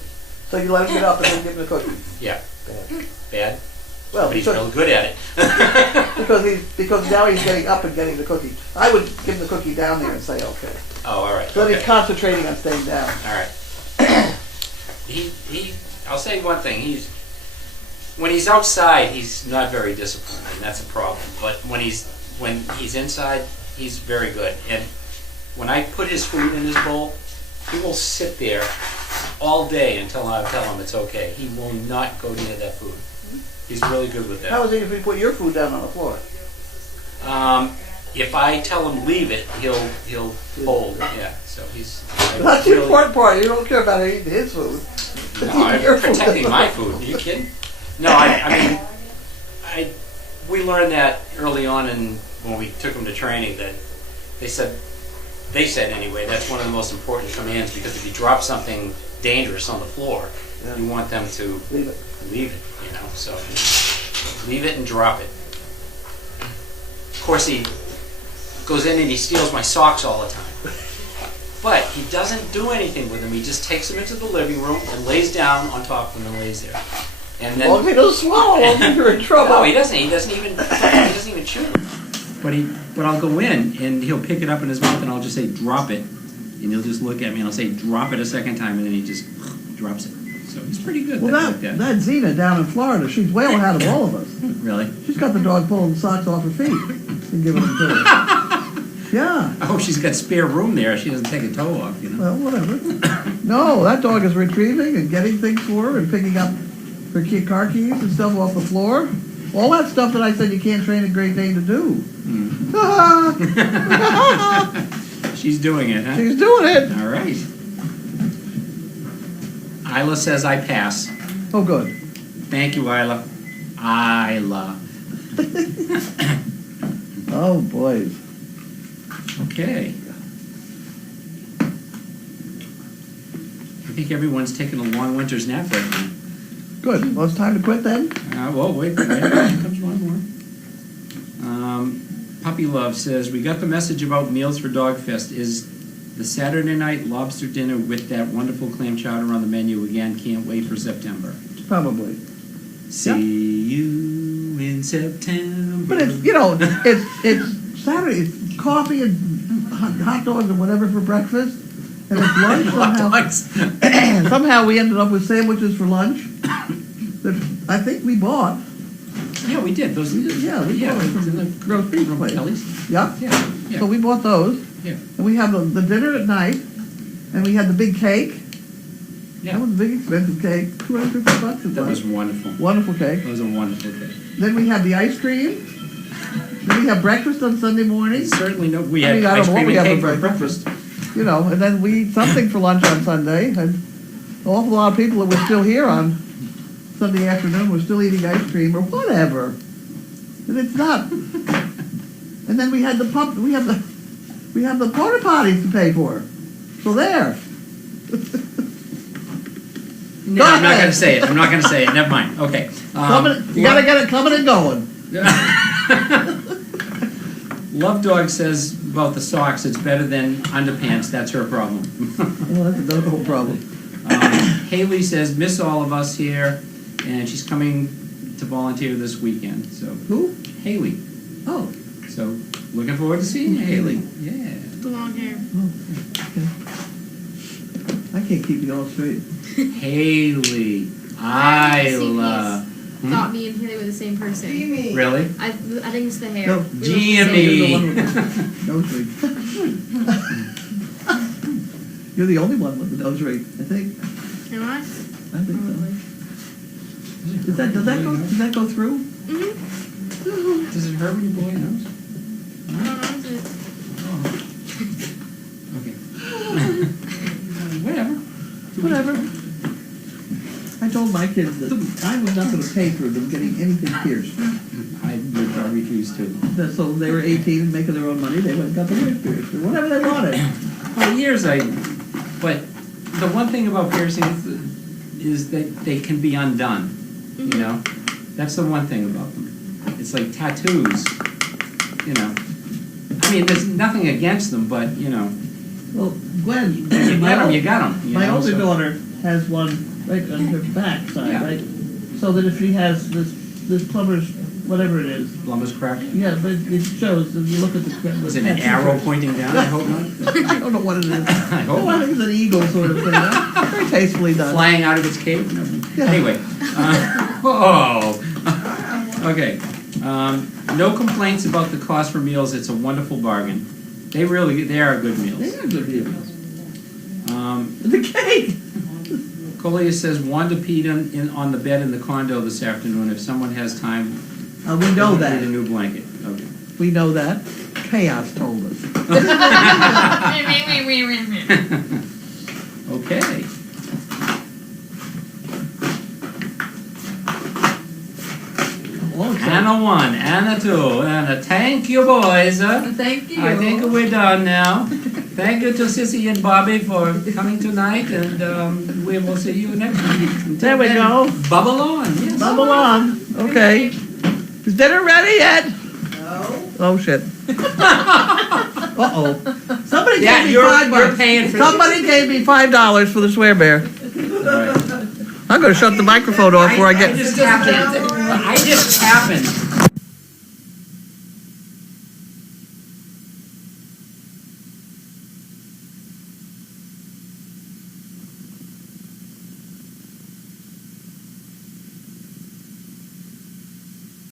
So you let him get up and then give him the cookie. Yeah. Bad. Bad? Well, but he's because, really good at it. because now he's getting up and getting the cookie. I would give him the cookie down there and say, okay. Oh, all right. So then Okay. he's concentrating on staying down. All right. I'll say one thing. When he's outside, he's not very disciplined, and that's a problem. But when he's inside, he's very good. And when I put his food in his bowl, he will sit there all day until I tell him it's okay. He will not go near that food. He's really good with that. How is it if we put your food down on the floor? If I tell him leave it, he'll fold. Yeah. So he's That's the important part. You don't care about eating his food. No, I'm protecting my food. Are you kidding? No, I mean, we learned that early on when we took him to training that they said anyway, that's one of the most important commands, because if you drop something dangerous on the floor, you want them to leave it, you know, so leave it and drop it. Of course, he goes in and he steals my socks all the time. But he doesn't do anything with them. He just takes them into the living room and lays down on top of them and lays there. And then, Well, if he doesn't swallow them, you're in trouble. no, he doesn't. He doesn't even chew them. But I'll go in and he'll pick it up in his mouth and I'll just say drop it, and he'll just look at me and I'll say drop it a second time, and then he just drops it. So he's pretty good. Well, like that. that Zena down in Florida, she's way ahead of all of us. Really? She's got the dog pulling the socks off her feet and giving them to her. Yeah. I hope she's got spare room there. She doesn't take a toe off, you know. Well, whatever. No, that dog is retrieving and getting things for her and picking up her car keys and stuff off the floor. All that stuff that I said you can't train a Great Dane to do. She's doing it, huh? She's doing it. All right. Isla says I pass. Oh, good. Thank you, Isla. Isla. Oh, boys. Okay. I think everyone's taking a long winter's nap right now. Good. Well, it's time to quit then? Well, wait. Comes one more. Puppy Love says, we got the message about Meals for Dog Fest. Is the Saturday night lobster dinner with that wonderful clam chowder on the menu again? Can't wait for September. Probably. See you in September. But it's, it's Saturday. It's coffee and hot dogs and whatever for breakfast. And it's lunch somehow. Somehow we ended up with sandwiches for lunch that I think we bought. Yeah, we did. Those. Yeah, we bought them from the roast beef place. Kelly's. Yeah. Yeah. So we bought those. Yeah. And we have the dinner at night. And we had the big cake. Yeah. That was a big expensive cake. $250. That was wonderful. Wonderful cake. That was a wonderful cake. Then we had the ice cream. Then we had breakfast on Sunday morning. Certainly no. We I had mean, I ice don't know what cream we and had cake for for breakfast. And then we eat something for lunch on Sunday. And an awful lot of people that were still here on Sunday afternoon were still eating ice cream or whatever. And it's not. And then we had the porta potties to pay for. So there. No, I'm not going to say it. I'm not going to say it. Never mind. Okay. You gotta get it coming and going. Love Dog says about the socks, it's better than underpants. That's her problem. Well, that's the whole problem. Haley says, miss all of us here, and she's coming to volunteer this weekend. So Who? Haley. Oh. So looking forward to seeing you, Haley. Yeah. The long hair. I can't keep it all straight. Haley. Isla. Thought me and Haley were the same person. Jimmy. Really? I think it's the hair. No. We look the Jimmy. same. Nose ring. You're the only one with the nose ring, I think. Am I? I think Probably. so. Does that go through? Mm-hmm. Does it hurt when you blow your nose? I don't know. Is it? Okay. Whatever. Whatever. I told my kids that I was not going to pay for them getting anything pierced. I would refuse to. So they were 18 and making their own money. They went and got their ears pierced or whatever they wanted. For years but the one thing about piercings is that they can be undone, you know? That's the one thing about them. It's like tattoos, you know? I mean, there's nothing against them, but, you know. Well, Gwen, You got them. my older daughter has one right on her back side, Yeah. right? So that if she has this this plumber's, whatever it is. Plumber's crack. Yeah, but it shows, if you look at the. Is it an arrow pointing down? I hope not. I don't know what it is. I hope Oh, I not. think it's an eagle sort of thing. Huh? Very tastefully done. Flying out of its cave? No. Yeah. Anyway. Okay. No complaints about the cost for meals. It's a wonderful bargain. They are good meals. They are good deals. The cake! Colia says Wanda peed on the bed in the condo this afternoon. If someone has time, We know need a that. new blanket. Okay. We know that. Chaos told us. Okay. Anna 1, Anna 2, Anna. Thank you, boys. Thank you. I think we're done now. Thank you to Sissy and Bobby for coming tonight, and we will see you next week. Until There we then, go. Bubble on. Yes. Bubble on. Okay. Is dinner ready yet? No. Oh, shit. Uh-oh. Somebody Yeah, gave me you're $5. paying for Somebody gave me $5 for the swear bear. All right. I'm gonna shut the microphone off before I get. I just happened